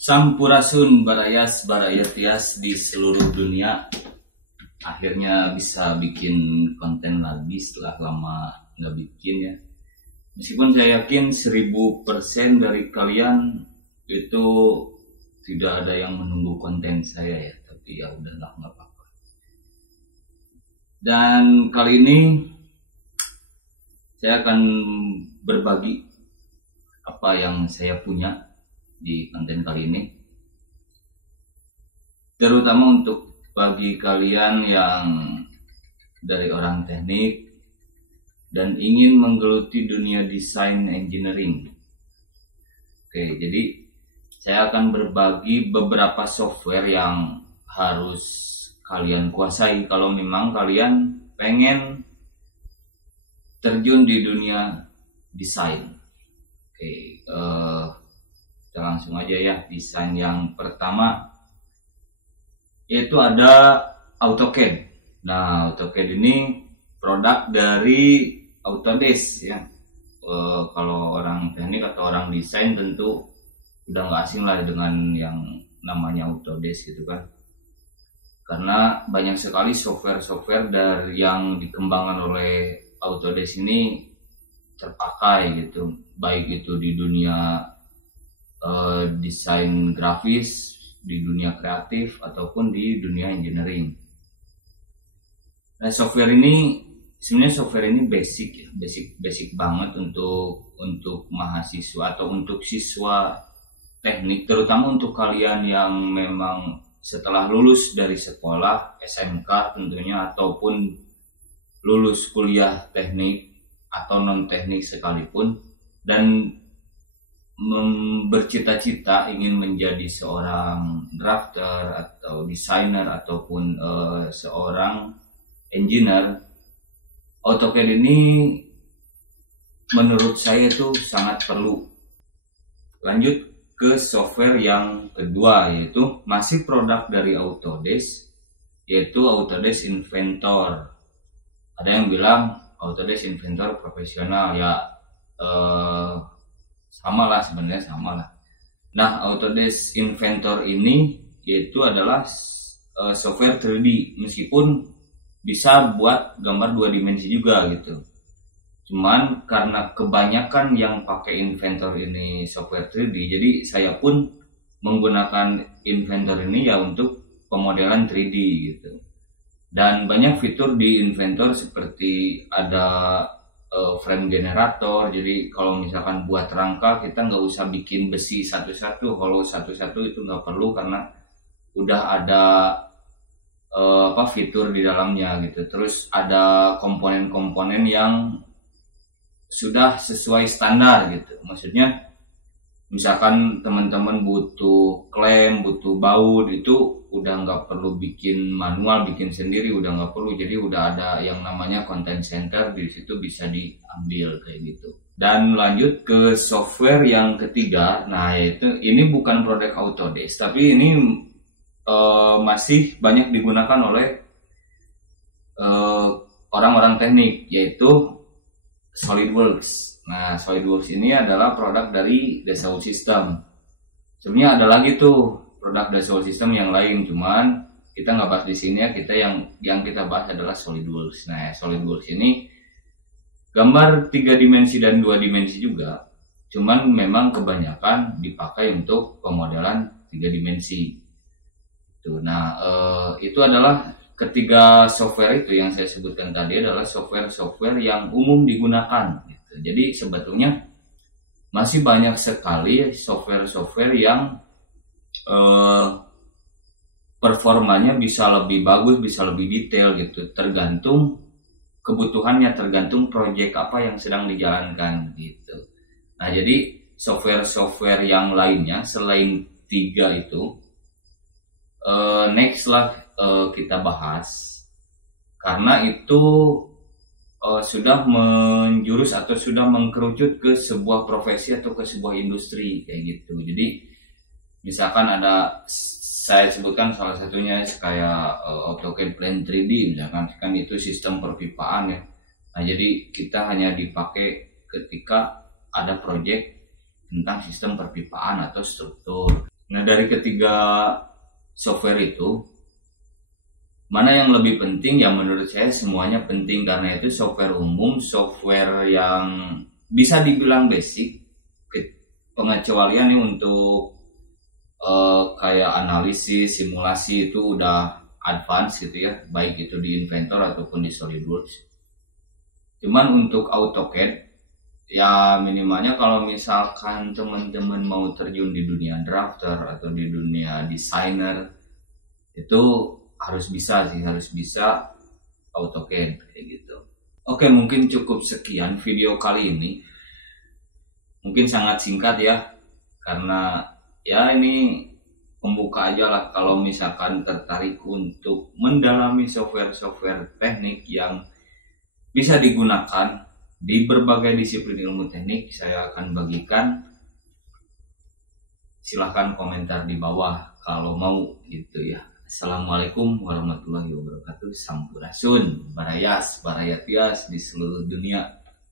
Sampurasun barayas barayatias di seluruh dunia. Akhirnya bisa bikin konten lagi setelah lama nggak bikin ya. Meskipun saya yakin 1000% dari kalian itu tidak ada yang menunggu konten saya ya, tapi ya udahlah, nggak apa-apa. Dan kali ini saya akan berbagi apa yang saya punya di konten kali ini, terutama untuk bagi kalian yang dari orang teknik dan ingin menggeluti dunia desain engineering. Oke, jadi saya akan berbagi beberapa software yang harus kalian kuasai kalau memang kalian pengen terjun di dunia desain. Oke, kita langsung aja ya. Desain yang pertama yaitu ada AutoCAD. Nah, AutoCAD ini produk dari Autodesk ya. Kalau orang teknik atau orang desain tentu udah nggak asing lah dengan yang namanya Autodesk gitu kan, karena banyak sekali software-software dari yang dikembangkan oleh Autodesk ini terpakai gitu, baik itu di dunia desain grafis, di dunia kreatif ataupun di dunia engineering. Nah, software ini sebenarnya basic ya, basic banget untuk mahasiswa atau untuk siswa teknik, terutama untuk kalian yang memang setelah lulus dari sekolah SMK tentunya ataupun lulus kuliah teknik atau non teknik sekalipun dan bercita-cita ingin menjadi seorang drafter atau desainer ataupun seorang engineer. AutoCAD ini menurut saya itu sangat perlu. Lanjut ke software yang kedua, yaitu masih produk dari Autodesk, yaitu Autodesk Inventor. Ada yang bilang Autodesk Inventor profesional ya, sama lah, sebenarnya sama lah. Nah, Autodesk Inventor ini yaitu adalah software 3D, meskipun bisa buat gambar 2 dimensi juga gitu. Cuman karena kebanyakan yang pakai Inventor ini software 3D, jadi saya pun menggunakan Inventor ini ya untuk pemodelan 3D gitu. Dan banyak fitur di Inventor seperti ada frame generator. Jadi kalau misalkan buat rangka kita nggak usah bikin besi satu-satu, kalau satu-satu itu nggak perlu karena udah ada fitur di dalamnya gitu. Terus ada komponen-komponen yang sudah sesuai standar gitu. Maksudnya misalkan teman-teman butuh klem, butuh baut, itu udah nggak perlu bikin manual, bikin sendiri udah nggak perlu. Jadi udah ada yang namanya content center, di situ bisa diambil kayak gitu. Dan lanjut ke software yang ketiga. Nah, ini bukan produk Autodesk, tapi ini masih banyak digunakan oleh orang-orang teknik, yaitu SolidWorks. Nah, SolidWorks ini adalah produk dari Dassault System. Sebenarnya ada lagi tuh produk Dassault System yang lain, cuman kita nggak bahas di sini ya. Kita yang kita bahas adalah SolidWorks. Nah, SolidWorks ini gambar 3 dimensi dan 2 dimensi juga, cuman memang kebanyakan dipakai untuk pemodelan 3 dimensi. Nah, itu adalah ketiga software itu yang saya sebutkan tadi adalah software-software yang umum digunakan. Jadi sebetulnya masih banyak sekali software-software yang performanya bisa lebih bagus, bisa lebih detail gitu, tergantung kebutuhannya, tergantung proyek apa yang sedang dijalankan gitu. Nah, jadi software-software yang lainnya selain 3 itu next lah kita bahas, karena itu sudah menjurus atau sudah mengkerucut ke sebuah profesi atau ke sebuah industri kayak gitu. Jadi misalkan ada, saya sebutkan salah satunya kayak AutoCAD Plan 3D misalkan, kan itu sistem perpipaan ya. Nah, jadi kita hanya dipakai ketika ada proyek tentang sistem perpipaan atau struktur. Nah, dari ketiga software itu, mana yang lebih penting? Ya menurut saya semuanya penting, karena itu software umum, software yang bisa dibilang basic. Pengecualian nih untuk kayak analisis, simulasi itu udah advance gitu ya, baik itu di Inventor ataupun di SolidWorks. Cuman untuk AutoCAD, ya minimalnya kalau misalkan teman-teman mau terjun di dunia drafter atau di dunia designer, itu harus bisa AutoCAD kayak gitu. Oke, mungkin cukup sekian video kali ini. Mungkin sangat singkat ya, karena ya ini pembuka aja lah. Kalau misalkan tertarik untuk mendalami software-software teknik yang bisa digunakan di berbagai disiplin ilmu teknik, saya akan bagikan. Silahkan komentar di bawah kalau mau gitu ya. Assalamualaikum warahmatullahi wabarakatuh. Sampurasun, barayas, barayatias di seluruh dunia.